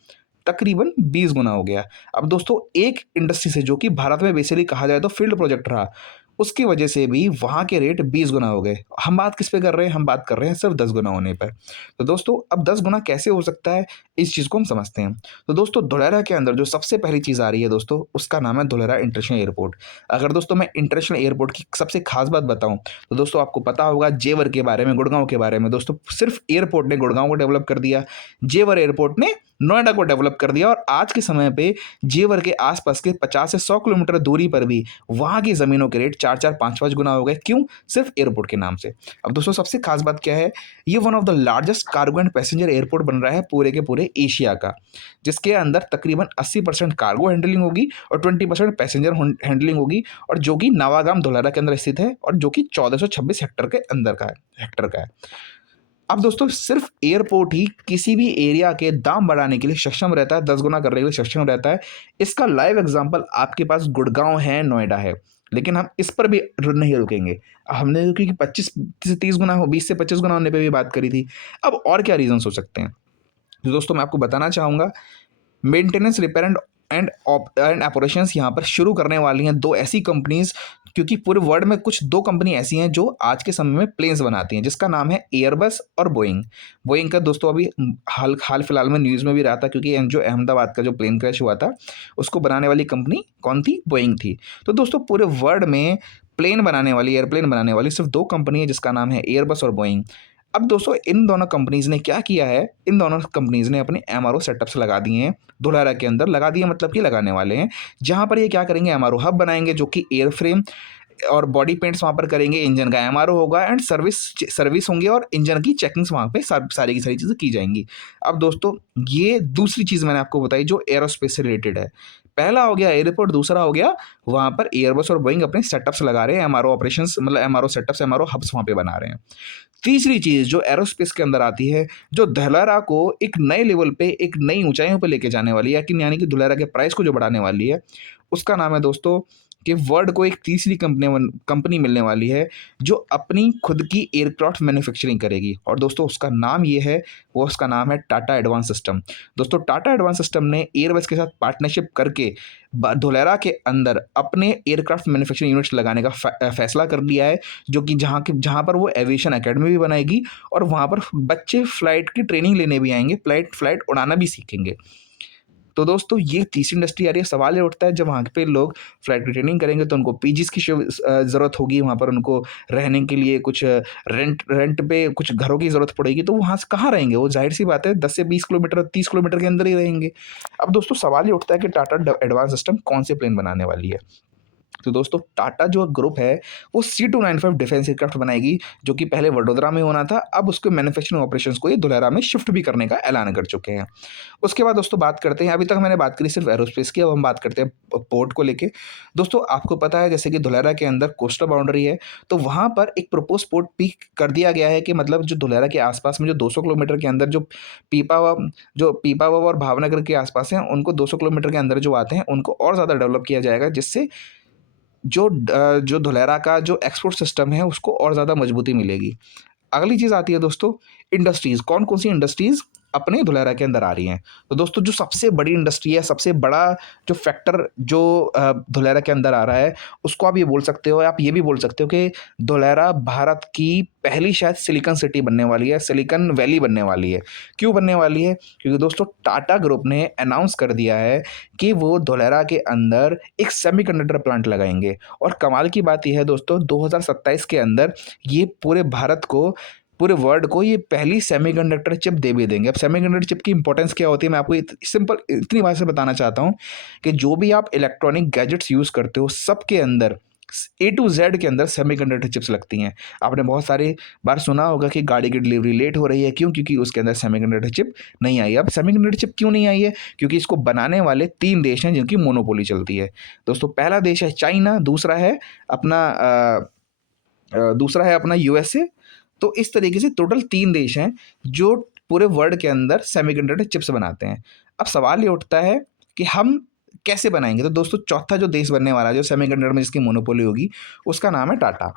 तकरीबन 20 गुना हो गया। अब दोस्तों एक इंडस्ट्री से, जो कि भारत में बेसिकली कहा जाए तो फील्ड प्रोजेक्ट रहा, उसकी वजह से भी वहाँ के रेट 20 गुना हो गए। हम बात किस पे कर रहे हैं? हम बात कर रहे हैं सिर्फ़ 10 गुना होने पर। तो दोस्तों अब 10 गुना कैसे हो सकता है, इस चीज़ को हम समझते हैं। तो दोस्तों धुलेरा के अंदर जो सबसे पहली चीज़ आ रही है दोस्तों, उसका नाम है धुलेरा इंटरनेशनल एयरपोर्ट। अगर दोस्तों मैं इंटरनेशनल एयरपोर्ट की सबसे ख़ास बात बताऊँ, तो दोस्तों आपको पता होगा जेवर के बारे में, गुड़गाँव के बारे में। दोस्तों सिर्फ़ एयरपोर्ट ने गुड़गाँव को डेवलप कर दिया, जेवर एयरपोर्ट ने नोएडा को डेवलप कर दिया, और आज के समय पे जेवर के आस-पास के 50 से 100 किलोमीटर दूरी पर भी वहाँ की ज़मीनों के रेट 4-4 5-5 गुना हो गए। क्यों? सिर्फ़ एयरपोर्ट के नाम से। अब दोस्तों सबसे ख़ास बात क्या है? ये one of the largest cargo and passenger airport बन रहा है पूरे के पूरे एशिया का, जिसके अंदर तकरीबन 80% कार्गो हैंडलिंग होगी और 20% पैसेंजर हैंडलिंग होगी, और जो कि नवागाम धुलेरा के अंदर स्थित है, और जो कि 1426 हेक्टेयर के अंदर का है, हेक्टेयर का है। अब दोस्तों सिर्फ एयरपोर्ट ही किसी भी एरिया के दाम बढ़ाने के लिए सक्षम रहता है, 10 गुना करने के लिए सक्षम रहता है। इसका लाइव एग्जांपल आपके पास गुड़गांव है, नोएडा है। लेकिन हम इस पर भी नहीं रुकेंगे। हमने क्योंकि 25 से 30 गुना हो, 20 से 25 गुना होने पे भी बात करी थी। अब और क्या रीज़न्स हो सकते हैं? तो दोस्तों मैं आपको बताना चाहूँगा, मेंटेनेंस, रिपेयर एंड ऑपरेशंस यहाँ पर शुरू करने वाली हैं 2 ऐसी कंपनीज़, क्योंकि पूरे वर्ल्ड में कुछ 2 कंपनी ऐसी हैं जो आज के समय में प्लेन्स बनाती हैं, जिसका नाम है एयरबस और बोइंग। बोइंग का दोस्तों अभी हाल हाल फिलहाल में न्यूज़ में भी रहा था, क्योंकि जो अहमदाबाद का जो प्लेन क्रैश हुआ था, उसको बनाने वाली कंपनी कौन थी? बोइंग थी। तो दोस्तों पूरे वर्ल्ड में प्लेन बनाने वाली, एयरप्लेन बनाने वाली सिर्फ 2 कंपनी है, जिसका नाम है एयरबस और बोइंग। अब दोस्तों इन दोनों कंपनीज़ ने क्या किया है? इन दोनों कंपनीज़ ने अपने एमआरओ सेटअप्स लगा दिए हैं, धुलेरा के अंदर लगा दिए, मतलब कि लगाने वाले हैं। जहाँ पर ये क्या करेंगे? एमआरओ हब बनाएँगे, जो कि एयरफ्रेम और बॉडी पेंट्स वहाँ पर करेंगे, इंजन का एमआरओ होगा, एंड सर्विस होंगे, और इंजन की चेकिंग्स वहाँ पे सारी की सारी चीज़ें की जाएँगी। अब दोस्तों ये दूसरी चीज़ मैंने आपको बताई जो एयरोस्पेस से रिलेटेड है। पहला हो गया एयरपोर्ट, दूसरा हो गया वहाँ पर एयरबस और बोइंग अपने सेटअप्स लगा रहे हैं, एमआरओ ऑपरेशंस, मतलब एमआरओ सेटअप्स, एमआरओ हब्स वहाँ पे बना रहे हैं। तीसरी चीज़ जो एरोस्पेस के अंदर आती है, जो धुलेरा को एक नए लेवल पे, एक नई ऊँचाइयों पे लेके जाने वाली है, कि यानी कि धुलेरा के प्राइस को जो बढ़ाने वाली है, उसका नाम है दोस्तों कि वर्ल्ड को एक तीसरी कंपनी मिलने वाली है जो अपनी खुद की एयरक्राफ्ट मैन्युफैक्चरिंग करेगी, और दोस्तों उसका नाम है टाटा एडवांस सिस्टम। दोस्तों टाटा एडवांस सिस्टम ने एयरबस के साथ पार्टनरशिप करके धुलेरा के अंदर अपने एयरक्राफ्ट मैन्युफैक्चरिंग यूनिट्स लगाने का फैसला कर लिया है, जो कि जहाँ पर वो एविएशन एकेडमी भी बनाएगी और वहाँ पर बच्चे फ्लाइट की ट्रेनिंग लेने भी आएंगे, फ्लाइट उड़ाना भी सीखेंगे। तो दोस्तों ये तीसरी इंडस्ट्री आ रही है। सवाल ये उठता है, जब वहाँ पे लोग फ्लाइट की ट्रेनिंग करेंगे तो उनको पीजीज की ज़रूरत होगी, वहाँ पर उनको रहने के लिए कुछ रेंट रेंट पे कुछ घरों की ज़रूरत पड़ेगी, तो वहाँ से कहाँ रहेंगे वो? जाहिर सी बात है 10 से 20 किलोमीटर 30 किलोमीटर के अंदर ही रहेंगे। अब दोस्तों सवाल ये उठता है कि टाटा एडवांस सिस्टम कौन से प्लेन बनाने वाली है? तो दोस्तों टाटा जो ग्रुप है वो C295 डिफेंस एयरक्राफ्ट बनाएगी, जो कि पहले वडोदरा में होना था, अब उसके मैन्युफैक्चरिंग ऑपरेशंस को ये धुलेरा में शिफ्ट भी करने का ऐलान कर चुके हैं। उसके बाद दोस्तों बात करते हैं, अभी तक मैंने बात करी सिर्फ एरोस्पेस की, अब हम बात करते हैं पोर्ट को लेके। दोस्तों आपको पता है जैसे कि धुलेरा के अंदर कोस्टल बाउंड्री है, तो वहाँ पर एक प्रपोज पोर्ट भी कर दिया गया है कि मतलब जो धुलेरा के आसपास में जो 200 किलोमीटर के अंदर जो पीपावाव और भावनगर के आसपास हैं, उनको 200 किलोमीटर के अंदर जो आते हैं उनको और ज़्यादा डेवलप किया जाएगा, जिससे जो धुलेरा का जो एक्सपोर्ट सिस्टम है उसको और ज़्यादा मजबूती मिलेगी। अगली चीज़ आती है दोस्तों इंडस्ट्रीज़, कौन-कौन सी इंडस्ट्रीज़ अपने धुलेरा के अंदर आ रही हैं। तो दोस्तों जो सबसे बड़ी इंडस्ट्री है, सबसे बड़ा जो फैक्टर जो धुलेरा के अंदर आ रहा है, उसको आप ये बोल सकते हो, आप ये भी बोल सकते हो कि धुलेरा भारत की पहली शायद सिलिकॉन सिटी बनने वाली है, सिलिकॉन वैली बनने वाली है। क्यों बनने वाली है? क्योंकि दोस्तों टाटा ग्रुप ने अनाउंस कर दिया है कि वो धुलेरा के अंदर एक सेमीकंडक्टर प्लांट लगाएँगे, और कमाल की बात ये है दोस्तों 2027 के अंदर ये पूरे वर्ल्ड को ये पहली सेमीकंडक्टर चिप दे भी देंगे। अब सेमीकंडक्टर चिप की इंपॉर्टेंस क्या होती है, मैं आपको सिंपल इतनी बात से बताना चाहता हूँ कि जो भी आप इलेक्ट्रॉनिक गैजेट्स यूज़ करते हो, सबके अंदर ए टू जेड के अंदर सेमीकंडक्टर चिप्स लगती हैं। आपने बहुत सारी बार सुना होगा कि गाड़ी की डिलीवरी लेट हो रही है, क्यों? क्योंकि उसके अंदर सेमीकंडक्टर चिप नहीं आई है। अब सेमीकंडक्टर चिप क्यों नहीं आई है? क्योंकि इसको बनाने वाले 3 देश हैं जिनकी मोनोपोली चलती है। दोस्तों पहला देश है चाइना, दूसरा है अपना यूएसए। तो इस तरीके से टोटल 3 देश हैं जो पूरे वर्ल्ड के अंदर सेमीकंडक्टर चिप्स बनाते हैं। अब सवाल ये उठता है कि हम कैसे बनाएँगे? तो दोस्तों चौथा जो देश बनने वाला है, जो सेमीकंडक्टर में जिसकी मोनोपोली होगी, उसका नाम है टाटा।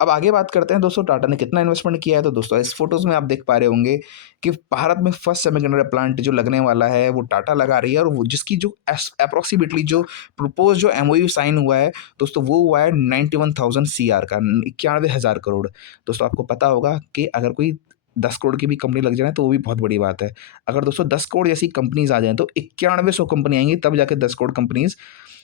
अब आगे बात करते हैं दोस्तों टाटा ने कितना इन्वेस्टमेंट किया है। तो दोस्तों इस फोटोज़ में आप देख पा रहे होंगे कि भारत में फर्स्ट सेमीकंडक्टर प्लांट जो लगने वाला है वो टाटा लगा रही है, और वो जिसकी जो अप्रॉक्सीमेटली जो प्रपोज जो एमओयू साइन हुआ है दोस्तों, वो हुआ है 91,000 सीआर का, 91,000 करोड़। दोस्तों आपको पता होगा कि अगर कोई 10 करोड़ की भी कंपनी लग जाए तो वो भी बहुत बड़ी बात है। अगर दोस्तों 10 करोड़ जैसी कंपनीज आ जाएँ तो 9100 कंपनी आएंगी, तब जाके 10 करोड़ कंपनीज,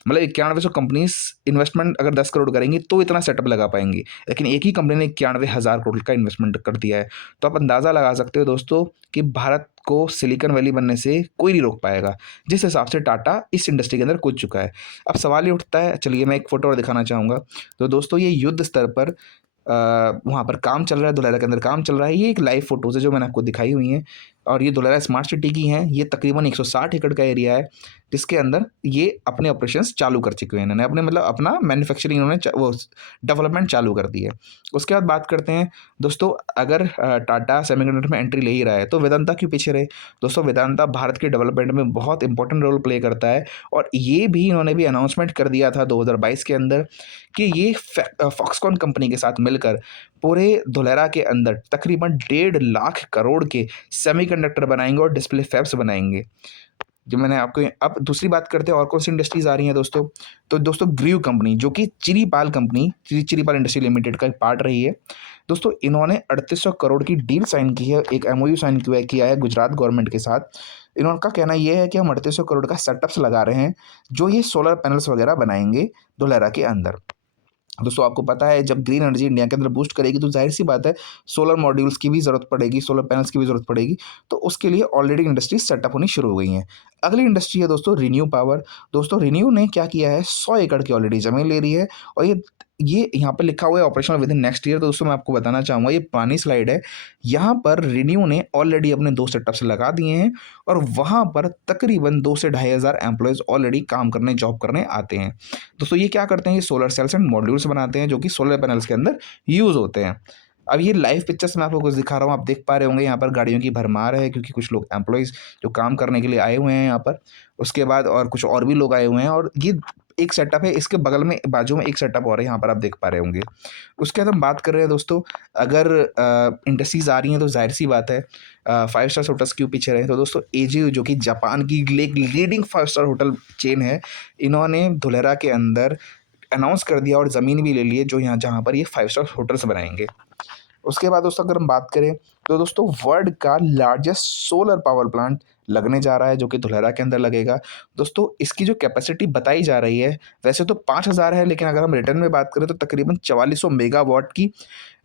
मतलब 9100 कंपनीज इन्वेस्टमेंट अगर 10 करोड़ करेंगी तो इतना सेटअप लगा पाएंगी। लेकिन एक ही कंपनी ने 91,000 करोड़ का इन्वेस्टमेंट कर दिया है। तो आप अंदाज़ा लगा सकते हो दोस्तों कि भारत को सिलिकॉन वैली बनने से कोई नहीं रोक पाएगा, जिस हिसाब से टाटा इस इंडस्ट्री के अंदर कूद चुका है। अब सवाल ये उठता है, चलिए मैं एक फ़ोटो और दिखाना चाहूँगा। तो दोस्तों ये युद्ध स्तर पर वहाँ पर काम चल रहा है, धुलेरा के अंदर काम चल रहा है। ये एक लाइव फ़ोटोज़ है जो मैंने आपको दिखाई हुई हैं, और ये धुलेरा स्मार्ट सिटी की हैं। ये तकरीबन 160 एकड़ का एरिया है, जिसके अंदर ये अपने ऑपरेशंस चालू कर चुके हैं। इन्होंने अपना मैन्युफैक्चरिंग वो डेवलपमेंट चालू कर दी है। उसके बाद बात करते हैं दोस्तों, अगर टाटा सेमीकंडक्टर में एंट्री ले ही रहा है तो वेदांता क्यों पीछे रहे? दोस्तों वेदांता भारत के डेवलपमेंट में बहुत इंपॉर्टेंट रोल प्ले करता है, और ये भी इन्होंने भी अनाउंसमेंट कर दिया था 2022 के अंदर कि ये फॉक्सकॉन कंपनी के साथ मिलकर पूरे धुलेरा के अंदर तकरीबन 1.5 लाख करोड़ के सेमीकंडक्टर बनाएंगे और डिस्प्ले फैब्स बनाएंगे। जो मैंने आपको, अब दूसरी बात करते हैं और कौन सी इंडस्ट्रीज आ रही हैं दोस्तों। तो दोस्तों ग्रीव कंपनी, जो कि चिरीपाल इंडस्ट्री लिमिटेड का एक पार्ट रही है दोस्तों, इन्होंने 3800 करोड़ की डील साइन की है, एक एमओयू साइन किया है गुजरात गवर्नमेंट के साथ। इनका कहना यह है कि हम 3800 करोड़ का सेटअप्स लगा रहे हैं, जो ये सोलर पैनल्स वगैरह बनाएंगे धुलेरा के अंदर। दोस्तों आपको पता है जब ग्रीन एनर्जी इंडिया के अंदर बूस्ट करेगी तो जाहिर सी बात है सोलर मॉड्यूल्स की भी ज़रूरत पड़ेगी, सोलर पैनल्स की भी ज़रूरत पड़ेगी। तो उसके लिए ऑलरेडी इंडस्ट्री सेटअप होनी शुरू हो गई हैं। अगली इंडस्ट्री है दोस्तों रिन्यू पावर। दोस्तों रिन्यू ने क्या किया है, 100 एकड़ की ऑलरेडी ज़मीन ले रही है, और ये यहाँ पर लिखा हुआ है operational with in next year. तो दोस्तों मैं आपको बताना चाहूँगा, ये पुरानी स्लाइड है। यहाँ पर रिन्यू ने ऑलरेडी अपने 2 सेटअप्स लगा दिए हैं, और वहाँ पर तकरीबन 2 से 2,500 एम्प्लॉयज़ ऑलरेडी काम करने, जॉब करने आते हैं। दोस्तों ये क्या करते हैं, ये सोलर सेल्स एंड मॉड्यूल्स बनाते हैं, जो कि सोलर पैनल्स के अंदर यूज़ होते हैं। अब ये लाइव पिक्चर्स मैं आपको कुछ दिखा रहा हूँ, आप देख पा रहे होंगे यहाँ पर गाड़ियों की भरमार है, क्योंकि कुछ लोग एम्प्लॉयज़ जो काम करने के लिए आए हुए हैं यहाँ पर। उसके बाद और कुछ और भी लोग आए हुए हैं, और ये एक सेटअप है, इसके बगल में बाजू में एक सेटअप और है, यहाँ पर आप देख पा रहे होंगे। उसके बाद हम बात कर रहे हैं दोस्तों, अगर इंडस्ट्रीज आ रही हैं तो जाहिर सी बात है 5 स्टार होटल्स क्यों पीछे रहे। तो दोस्तों एजीयू जो कि जापान की लीडिंग 5 स्टार होटल चेन है, इन्होंने धुलेरा के अंदर अनाउंस कर दिया और ज़मीन भी ले ली है, जो यहाँ जहाँ पर ये 5 स्टार होटल्स बनाएंगे। उसके बाद दोस्तों अगर हम बात करें तो दोस्तों वर्ल्ड का लार्जेस्ट सोलर पावर प्लांट लगने जा रहा है, जो कि धुलेरा के अंदर लगेगा। दोस्तों इसकी जो कैपेसिटी बताई जा रही है वैसे तो 5000 है, लेकिन अगर हम रिटर्न में बात करें तो तकरीबन 4400 मेगावाट की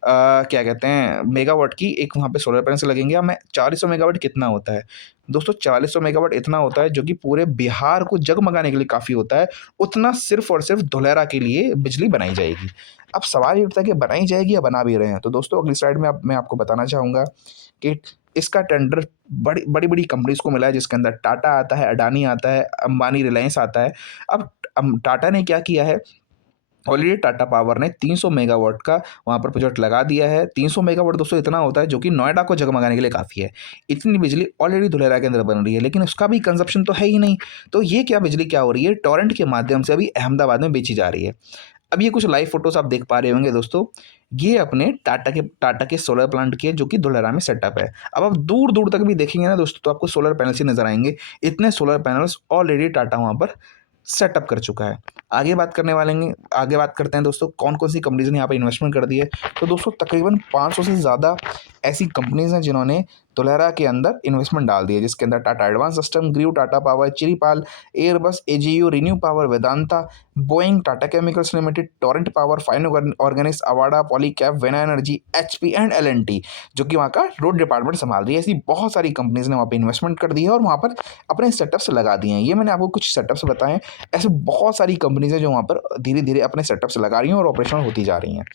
क्या कहते हैं मेगावाट की एक वहाँ पे सोलर पैनल्स लगेंगे। अब मैं 4400 मेगावाट कितना होता है दोस्तों, 4400 मेगावाट इतना होता है जो कि पूरे बिहार को जगमगाने के लिए काफ़ी होता है। उतना सिर्फ और सिर्फ धुलेरा के लिए बिजली बनाई जाएगी। अब सवाल ये उठता है कि बनाई जाएगी या बना भी रहे हैं। तो दोस्तों अगली स्लाइड में अब मैं आपको बताना चाहूँगा कि इसका टेंडर बड़ी बड़ी कंपनीज को मिला है, जिसके अंदर टाटा आता है, अडानी आता है, अंबानी, रिलायंस आता है। अब टाटा ने क्या किया है, ऑलरेडी टाटा पावर ने 300 मेगावाट का वहाँ पर प्रोजेक्ट लगा दिया है। 300 मेगावाट दोस्तों इतना होता है जो कि नोएडा को जगमगाने के लिए काफ़ी है। इतनी बिजली ऑलरेडी धुलेरा के अंदर बन रही है, लेकिन उसका भी कंजप्शन तो है ही नहीं। तो ये क्या बिजली क्या हो रही है, टोरेंट के माध्यम से अभी अहमदाबाद में बेची जा रही है। अब ये कुछ लाइव फोटोज आप देख पा रहे होंगे दोस्तों, ये अपने टाटा के सोलर प्लांट के जो कि धुलेरा में सेटअप है। अब आप दूर दूर तक भी देखेंगे ना दोस्तों, तो आपको सोलर पैनल्स ही नजर आएंगे। इतने सोलर पैनल्स ऑलरेडी टाटा वहाँ पर सेटअप कर चुका है। आगे बात करते हैं दोस्तों कौन कौन सी कंपनीज ने यहाँ पर इन्वेस्टमेंट कर दी है। तो दोस्तों तकरीबन 500 से ज़्यादा ऐसी कंपनीज हैं जिन्होंने धुलेरा के अंदर इन्वेस्टमेंट डाल दी है, जिसके अंदर Tata advanced system, Greaves, Tata power, Chiripal, Airbus, AGU, renew power, Vedanta, Boeing, Tata chemicals limited, Torrent power, fine organics, Avaada, Polycab, वेना एनर्जी, एचपी एंड एलएनटी, जो कि वहाँ का रोड डिपार्टमेंट संभाल रही है। ऐसी बहुत सारी कंपनीज ने वहाँ पर इन्वेस्टमेंट कर दी है और वहाँ पर अपने सेटअप्स लगा दिए हैं। ये मैंने आपको कुछ सेटअप्स बताए। ऐसे बहुत सारी कंपनीज हैं जो वहाँ पर धीरे धीरे अपने सेटअप्स लगा रही हैं और ऑपरेशनल होती जा रही हैं।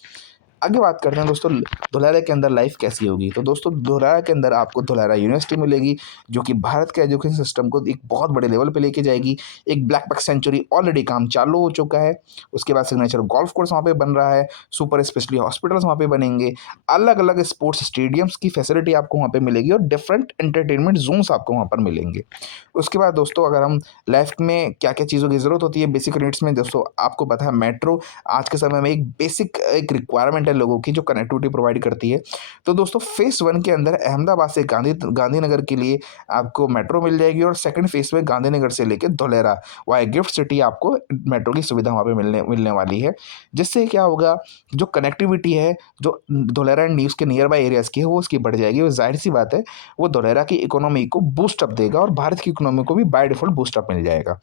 आगे बात करते हैं दोस्तों धुलेरा के अंदर लाइफ कैसी होगी। तो दोस्तों धुलेरा के अंदर आपको धुलेरा यूनिवर्सिटी मिलेगी, जो कि भारत के एजुकेशन सिस्टम को एक बहुत बड़े लेवल पे लेके जाएगी। एक ब्लैक पैक सेंचुरी ऑलरेडी काम चालू हो चुका है। उसके बाद सिग्नेचर गोल्फ कोर्स वहाँ पे बन रहा है, सुपर स्पेशलिटी हॉस्पिटल्स वहाँ पे बनेंगे, अलग अलग स्पोर्ट्स स्टेडियम्स की फैसिलिटी आपको वहाँ पे मिलेगी और डिफरेंट एंटरटेनमेंट जोन्स आपको वहाँ पर मिलेंगे। उसके बाद दोस्तों अगर हम लाइफ में क्या क्या चीज़ों की ज़रूरत होती है बेसिक नीड्स में, दोस्तों आपको पता है मेट्रो आज के समय में एक रिक्वायरमेंट है लोगों की, जो कनेक्टिविटी प्रोवाइड करती है। तो दोस्तों फेस 1 के अंदर अहमदाबाद से गांधीनगर के लिए आपको मेट्रो मिल जाएगी और सेकंड फेस में गांधीनगर से लेकर धुलेरा वाया गिफ्ट सिटी आपको मेट्रो की सुविधा वहाँ पे मिलने वाली है। जिससे क्या होगा, जो कनेक्टिविटी है जो धुलेरा एंड न्यूज़ के नियर बाय एरियाज़ की है वो उसकी बढ़ जाएगी और जाहिर सी बात है वो धुलेरा की इकोनॉमी को बूस्टअप देगा और भारत की इकोनॉमी को भी बाय डिफॉल्ट बूस्टअप मिल जाएगा।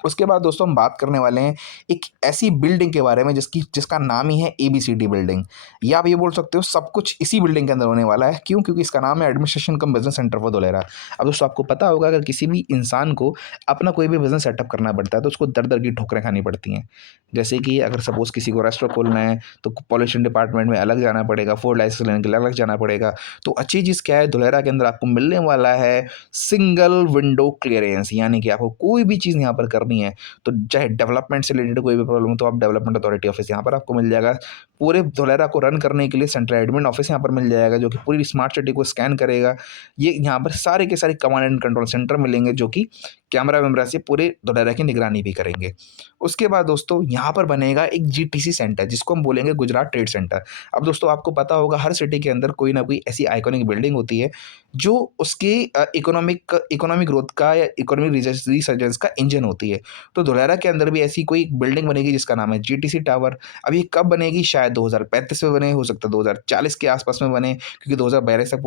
उसके बाद दोस्तों हम बात करने वाले हैं एक ऐसी बिल्डिंग के बारे में जिसका नाम ही है एबीसीडी बिल्डिंग, या आप ये बोल सकते हो सब कुछ इसी बिल्डिंग के अंदर होने वाला है। क्यों? क्योंकि इसका नाम है administration come business centre for Dholera. अब दोस्तों आपको पता होगा अगर किसी भी इंसान को अपना कोई भी बिजनेस सेटअप करना पड़ता है तो उसको दर दर की ठोकरें खानी पड़ती हैं। जैसे कि अगर सपोज किसी को रेस्टोरेंट खोलना है तो पॉल्यूशन डिपार्टमेंट में अलग जाना पड़ेगा, फूड लाइसेंस लेने के लिए अलग जाना पड़ेगा। तो अच्छी चीज़ क्या है, धुलेरा के अंदर आपको मिलने वाला है सिंगल विंडो क्लियरेंस, यानी कि आपको कोई भी चीज़ यहाँ पर करनी है तो चाहे डेवलपमेंट से रिलेटेड कोई भी प्रॉब्लम हो तो आप डेवलपमेंट अथॉरिटी ऑफिस यहाँ पर आपको मिल जाएगा। पूरे धुलेरा को रन करने के लिए सेंट्रल एडमिन ऑफिस यहाँ पर मिल जाएगा, जो कि पूरी स्मार्ट सिटी को स्कैन करेगा। ये यहाँ पर सारे के सारे कमांड एंड कंट्रोल सेंटर मिलेंगे, जो कि कैमरा वैमरा से पूरे धुलेरा की निगरानी भी करेंगे। उसके बाद दोस्तों यहाँ पर बनेगा एक जीटीसी सेंटर, जिसको हम बोलेंगे गुजरात ट्रेड सेंटर। अब दोस्तों आपको पता होगा हर सिटी के अंदर कोई ना कोई ऐसी आइकॉनिक बिल्डिंग होती है जो उसके इकोनॉमिक ग्रोथ का या इकोनॉमिक रिसर्जेंस का इंजन होती है। तो धुलेरा के अंदर भी ऐसी कोई बिल्डिंग बनेगी जिसका नाम है जीटीसी टावर। अब ये कब बनेगी? शायद 2035 में बने, हो सकता है 2040 के आसपास में बने, क्योंकि 2042 तक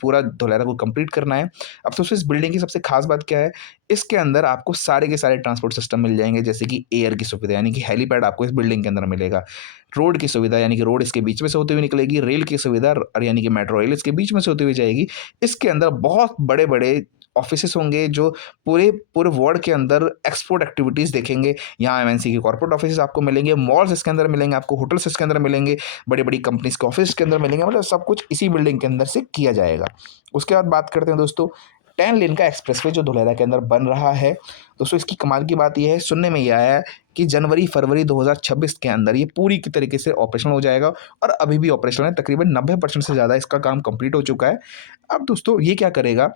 पूरा धुलेरा को कंप्लीट करना है। अब तो इस बिल्डिंग की सबसे खास बात क्या है, इसके अंदर आपको सारे के सारे ट्रांसपोर्ट सिस्टम मिल जाएंगे, जैसे कि एयर की सुविधा यानी कि हेलीपैड आपको इस बिल्डिंग के अंदर मिलेगा, रोड की सुविधा यानी कि रोड इसके बीच में से होती हुई निकलेगी, रेल की सुविधा यानी कि मेट्रो रेल इसके बीच में से होती हुई जाएगी। इसके अंदर बहुत बड़े बड़े ऑफिसेस होंगे जो पूरे पूरे वर्ल्ड के अंदर एक्सपोर्ट एक्टिविटीज़ देखेंगे। यहाँ एमएनसी के कॉर्पोरेट ऑफिस आपको मिलेंगे, मॉल्स इसके अंदर मिलेंगे, आपको होटल्स इसके अंदर मिलेंगे, बड़ी बड़ी कंपनीज के ऑफिस के अंदर मिलेंगे। मतलब सब कुछ इसी बिल्डिंग के अंदर से किया जाएगा। उसके बाद बात करते हैं दोस्तों 10 लेन का एक्सप्रेसवे जो धुलेरा के अंदर बन रहा है। दोस्तों इसकी कमाल की बात यह है, सुनने में यह आया है कि जनवरी-फरवरी 2026 के अंदर ये पूरी की तरीके से ऑपरेशनल हो जाएगा और अभी भी ऑपरेशनल है। तकरीबन 90% से ज़्यादा इसका काम कंप्लीट हो चुका है। अब दोस्तों ये क्या करेगा,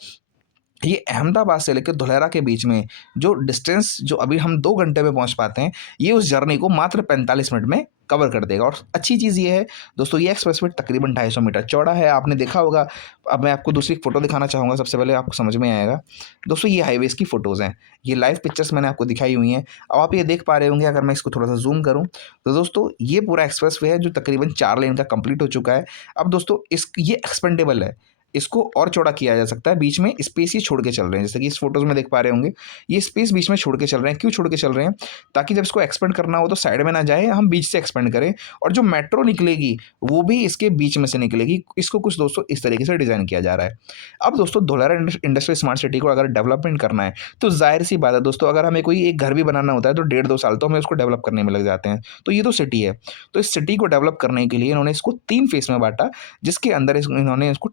ये अहमदाबाद से लेकर धुलेरा के बीच में जो डिस्टेंस जो अभी हम 2 घंटे में पहुँच पाते हैं, ये उस जर्नी को मात्र 45 मिनट में कवर कर देगा। और अच्छी चीज़ ये है दोस्तों, ये एक्सप्रेसवे तकरीबन 250 मीटर चौड़ा है, आपने देखा होगा। अब मैं आपको दूसरी फ़ोटो दिखाना चाहूँगा, सबसे पहले आपको समझ में आएगा। दोस्तों ये हाईवेज़ की फ़ोटोज़ हैं, ये लाइव पिक्चर्स मैंने आपको दिखाई हुई हैं। अब आप ये देख पा रहे होंगे, अगर मैं इसको थोड़ा-सा ज़ूम करूँ, तो दोस्तों ये पूरा एक्सप्रेसवे है जो तकरीबन 4 लेन का कंप्लीट हो चुका है। अब दोस्तों ये एक्सपेंडेबल है, इसको और चौड़ा किया जा सकता है, बीच में स्पेस ये छोड़ के चल रहे हैं, जैसे कि इस फ़ोटोज़ में देख पा रहे होंगे, ये स्पेस बीच में छोड़ के चल रहे हैं। क्यों छोड़ के चल रहे हैं? ताकि जब इसको एक्सपेंड करना हो तो साइड में ना जाए, हम बीच से एक्सपेंड करें, और जो मेट्रो निकलेगी, वो भी इसके बीच में से निकलेगी। इसको कुछ दोस्तों इस तरीके से डिज़ाइन किया जा रहा है। अब दोस्तों धुलेरा इंडस्ट्रियल स्मार्ट सिटी को अगर डेवलपमेंट करना है, तो ज़ाहिर-सी बात है दोस्तों, अगर हमें कोई एक घर भी बनाना होता है, तो डेढ़ 2 साल तो हमें उसको डेवलप करने में लग जाते हैं। तो ये तो सिटी है। तो इस सिटी को डेवलप करने के लिए इन्होंने इसको 3 फ़ेज़ में बाँटा, जिसके अंदर इन्होंने इसको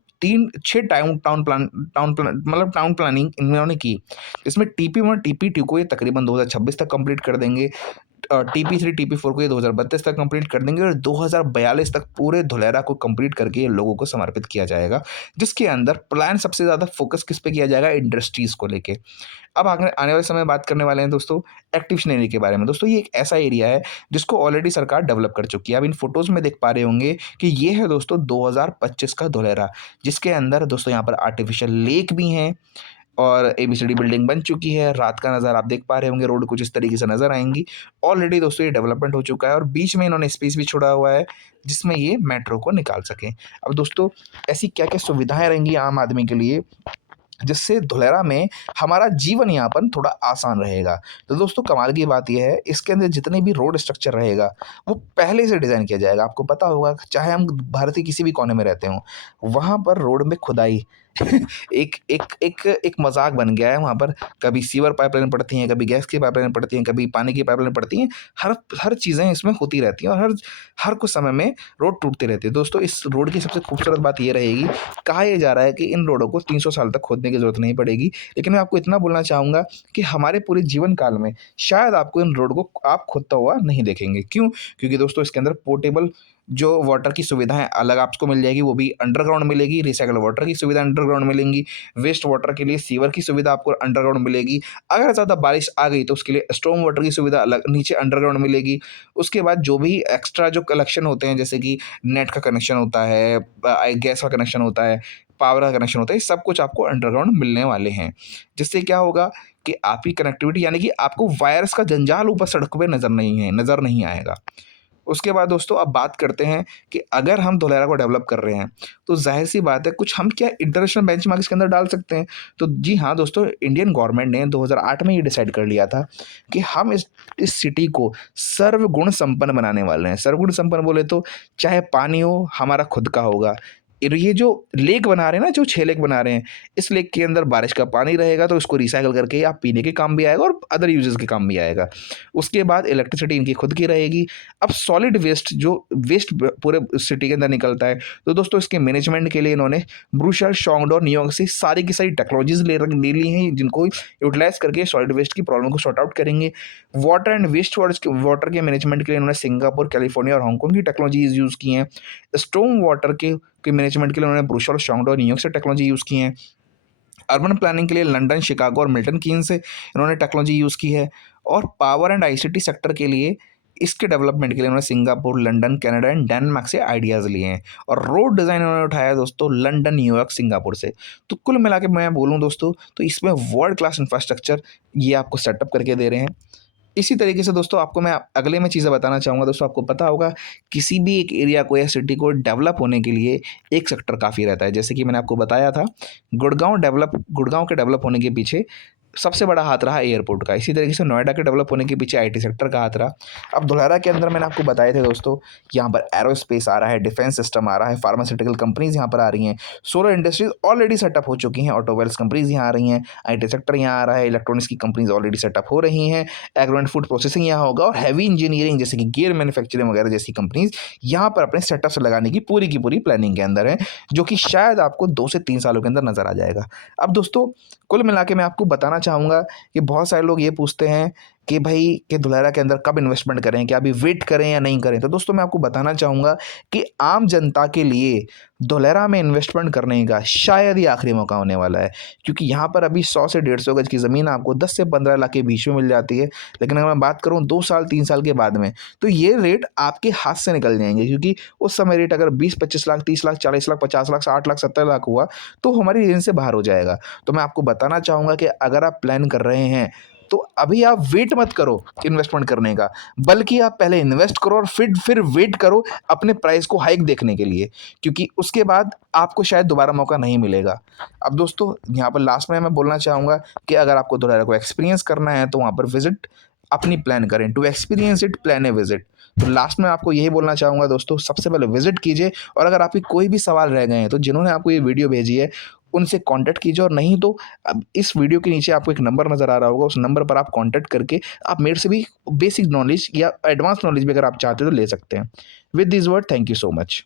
6 टाउन प्लानिंग इन्होंने की। इसमें टीपी 1 और टीपी 2 को ये तकरीबन 2026 तक कंप्लीट कर देंगे। टीपी 3 टीपी 4 को ये 2032 तक कंप्लीट कर देंगे, और 2042 तक पूरे धुलेरा को कंप्लीट करके ये लोगों को समर्पित किया जाएगा। जिसके अंदर प्लान सबसे ज़्यादा फोकस किस पे किया जाएगा? इंडस्ट्रीज़ को लेके। अब आगे आने वाले समय में बात करने वाले हैं दोस्तों एक्टिवेशन एरिया के बारे में। दोस्तों ये एक ऐसा एरिया है जिसको ऑलरेडी सरकार डेवलप कर चुकी है। आप इन फोटोज़ में देख पा रहे होंगे कि ये है दोस्तों 2025 का धुलेरा, जिसके अंदर दोस्तों यहाँ पर आर्टिफिशियल लेक भी हैं, और एबीसीडी बिल्डिंग बन चुकी है। रात का नज़ारा आप देख पा रहे होंगे, रोड कुछ इस तरीके से नज़र आएँगी। ऑलरेडी दोस्तों ये डेवलपमेंट हो चुका है, और बीच में इन्होंने स्पेस भी छोड़ा हुआ है, जिसमें ये मेट्रो को निकाल सकें। अब दोस्तों ऐसी क्या-क्या सुविधाएँ रहेंगी आम आदमी के लिए, जिससे धुलेरा में हमारा जीवन यापन थोड़ा आसान रहेगा। तो दोस्तों कमाल की बात ये है, इसके अंदर जितने भी रोड स्ट्रक्चर रहेगा, वो पहले से डिज़ाइन किया जाएगा। आपको पता होगा, चाहे हम भारत के किसी भी कोने में रहते हों, वहाँ पर रोड में खुदाई एक एक एक एक मज़ाक बन गया है वहाँ पर। कभी सीवर पाइपलाइन पड़ती हैं, कभी गैस की पाइपलाइन पड़ती हैं, कभी पानी की पाइपलाइन पड़ती हैं। हर हर चीज़ें इसमें होती रहती हैं, और हर हर कुछ समय में रोड टूटती रहती है। दोस्तों इस रोड की सबसे खूबसूरत बात ये रहेगी, कहा ये जा रहा है कि इन रोडों को 300 साल तक खोदने की ज़रूरत नहीं पड़ेगी। लेकिन मैं आपको इतना बोलना चाहूँगा कि हमारे पूरे जीवन काल में शायद आपको इन रोड को आप खोदता हुआ नहीं देखेंगे। क्यों? क्योंकि दोस्तों इसके अंदर पोर्टेबल जो वाटर की सुविधाएँ अलग आपको मिल जाएगी, वो भी अंडरग्राउंड मिलेगी। रिसाइकल वाटर की सुविधा अंडरग्राउंड मिलेंगी। वेस्ट वाटर के लिए सीवर की सुविधा आपको अंडरग्राउंड मिलेगी। अगर ज़्यादा बारिश आ गई तो उसके लिए स्टॉर्म वाटर की सुविधा अलग नीचे अंडरग्राउंड मिलेगी। उसके बाद जो भी एक्स्ट्रा जो कलेक्शन होते हैं, जैसे कि नेट का कनेक्शन होता है, गैस का कनेक्शन होता है, पावर का कनेक्शन होता है, ये सब कुछ आपको अंडरग्राउंड मिलने वाले हैं। जिससे क्या होगा कि आपकी कनेक्टिविटी, यानी कि आपको वायर्स का जंजाल ऊपर सड़क पे नज़र नहीं आएगा। उसके बाद दोस्तों अब बात करते हैं कि अगर हम धुलेरा को डेवलप कर रहे हैं, तो ज़ाहिर-सी बात है कुछ हम क्या इंटरनेशनल बेंचमार्क इसके अंदर डाल सकते हैं। तो जी हाँ दोस्तों, इंडियन गवर्नमेंट ने 2008 में ये डिसाइड कर लिया था कि हम इस सिटी को सर्वगुण संपन्न बनाने वाले हैं। सर्वगुण संपन्न बोले तो चाहे पानी हो, हमारा खुद का होगा। ये जो लेक बना रहे हैं ना, जो 6 लेक बना रहे हैं, इस लेक के अंदर बारिश का पानी रहेगा, तो इसको रिसाइकिल करके आप पीने के काम भी आएगा और अदर यूजेस के काम भी आएगा। उसके बाद इलेक्ट्रिसिटी इनकी खुद की रहेगी। अब सॉलिड वेस्ट जो वेस्ट पूरे सिटी के अंदर निकलता है, तो दोस्तों इसके मैनेजमेंट के लिए इन्होंने ब्रुसेल्स, शॉन्गडोर, न्यूयॉर्क से सारी की सारी टेक्नोलॉजीज ले ली हैं, जिनको यूटिलाइज करके सॉलिड वेस्ट की प्रॉब्लम को सॉर्ट आउट करेंगे। वाटर एंड वेस्ट वाटर के मैनेजमेंट के लिए इन्होंने सिंगापुर, कैलिफोर्निया और हांगकांग की टेक्नोलॉजीज यूज़ की हैं। स्टॉर्म वाटर के मैनेजमेंट के लिए उन्होंने ब्रुसेल्स, शॉन्गडोर, न्यूयॉर्क से टेक्नोलॉजी यूज़ की है। अर्बन प्लानिंग के लिए लंदन, शिकागो और मिल्टन कीन्स से इन्होंने टेक्नोलॉजी यूज़ की है। और पावर एंड आईसीटी सेक्टर के लिए, इसके डेवलपमेंट के लिए उन्होंने Singapore, London, Canada and Denmark से आइडियाज़ लिए हैं। और रोड डिज़ाइन उन्होंने उठाया है दोस्तों लंदन, न्यूयॉर्क, सिंगापुर से। तो कुल मिला के मैं बोलूँ दोस्तों, तो इसमें वर्ल्ड क्लास इंफ्रास्ट्रक्चर ये आपको सेटअप करके दे रहे हैं। इसी तरीके से दोस्तों आपको मैं अगले में चीज़ें बताना चाहूँगा। दोस्तों आपको पता होगा, किसी भी एक एरिया को या सिटी को डेवलप होने के लिए एक सेक्टर काफ़ी रहता है। जैसे कि मैंने आपको बताया था, गुड़गाँव के डेवलप होने के पीछे सबसे बड़ा हाथ रहा एयरपोर्ट का। इसी तरीके से नोएडा के डेवलप होने के पीछे आईटी सेक्टर का हाथ रहा। अब धुलेरा के अंदर मैंने आपको बताए थे दोस्तों, यहाँ पर एरोस्पेस आ रहा है, डिफेंस सिस्टम आ रहा है, फार्मास्यूटिकल कंपनीज़ यहाँ पर आ रही हैं, सोलर इंडस्ट्रीज़ ऑलरेडी सेटअप हो चुकी हैं, ऑटोमोबाइल्स कंपनीज़ यहाँ आ रही हैं, आईटी सेक्टर यहाँ आ रहा है, इलेक्ट्रॉनिक्स की कंपनीज़ ऑलरेडी सेटअप हो रही हैं, एग्रो एंड फूड प्रोसेसिंग यहाँ होगा, और हैवी इंजीनियरिंग जैसे कि गियर मैन्युफैक्चरिंग वगैरह जैसी कंपनीज़ यहाँ पर अपने सेटअप्स लगाने की पूरी प्लानिंग के अंदर है, जो कि शायद आपको 2 से 3 सालों के अंदर नज़र आ जाएगा। अब दोस्तों कुल मिला के मैं आपको बताना चाहूँगा कि बहुत सारे लोग ये पूछते हैं कि भाई कि धुलेरा के अंदर कब इन्वेस्टमेंट करें, क्या अभी वेट करें या नहीं करें। तो दोस्तों मैं आपको बताना चाहूँगा कि आम जनता के लिए धुलेरा में इन्वेस्टमेंट करने का शायद ही आखिरी मौका होने वाला है, क्योंकि यहाँ पर अभी 100 से 150 गज की ज़मीन आपको 10 से 15 लाख के बीच में मिल जाती है। लेकिन अगर मैं बात करूँ 2 साल 3 साल के बाद में, तो ये रेट आपके हाथ से निकल जाएँगे, क्योंकि उस समय रेट अगर 20-25 लाख, 30 लाख, 40 लाख, 50 लाख, 60 लाख, 70 लाख हुआ तो हमारी रेंज से बाहर हो जाएगा। तो मैं आपको बताना चाहूँगा कि अगर आप प्लान कर रहे हैं तो अभी आप वेट मत करो इन्वेस्टमेंट करने का, बल्कि आप पहले इन्वेस्ट करो और फिर वेट करो अपने प्राइस को हाइक देखने के लिए, क्योंकि उसके बाद आपको शायद दोबारा मौका नहीं मिलेगा। अब दोस्तों यहाँ पर लास्ट में मैं बोलना चाहूँगा कि अगर आपको धुलेरा को एक्सपीरियंस करना है तो वहाँ पर विजिट अपनी प्लान करें। To experience it plan a visit. तो लास्ट में आपको यही बोलना चाहूँगा दोस्तों, सबसे पहले विजिट कीजिए, और अगर आपके कोई भी सवाल रह गए हैं तो जिन्होंने आपको ये वीडियो भेजी है उनसे कांटेक्ट कीजिए, और नहीं तो अब इस वीडियो के नीचे आपको एक नंबर नज़र आ रहा होगा, उस नंबर पर आप कांटेक्ट करके आप मेरे से भी बेसिक नॉलेज या एडवांस नॉलेज भी अगर आप चाहते हो तो ले सकते हैं। With this word, thank you so much.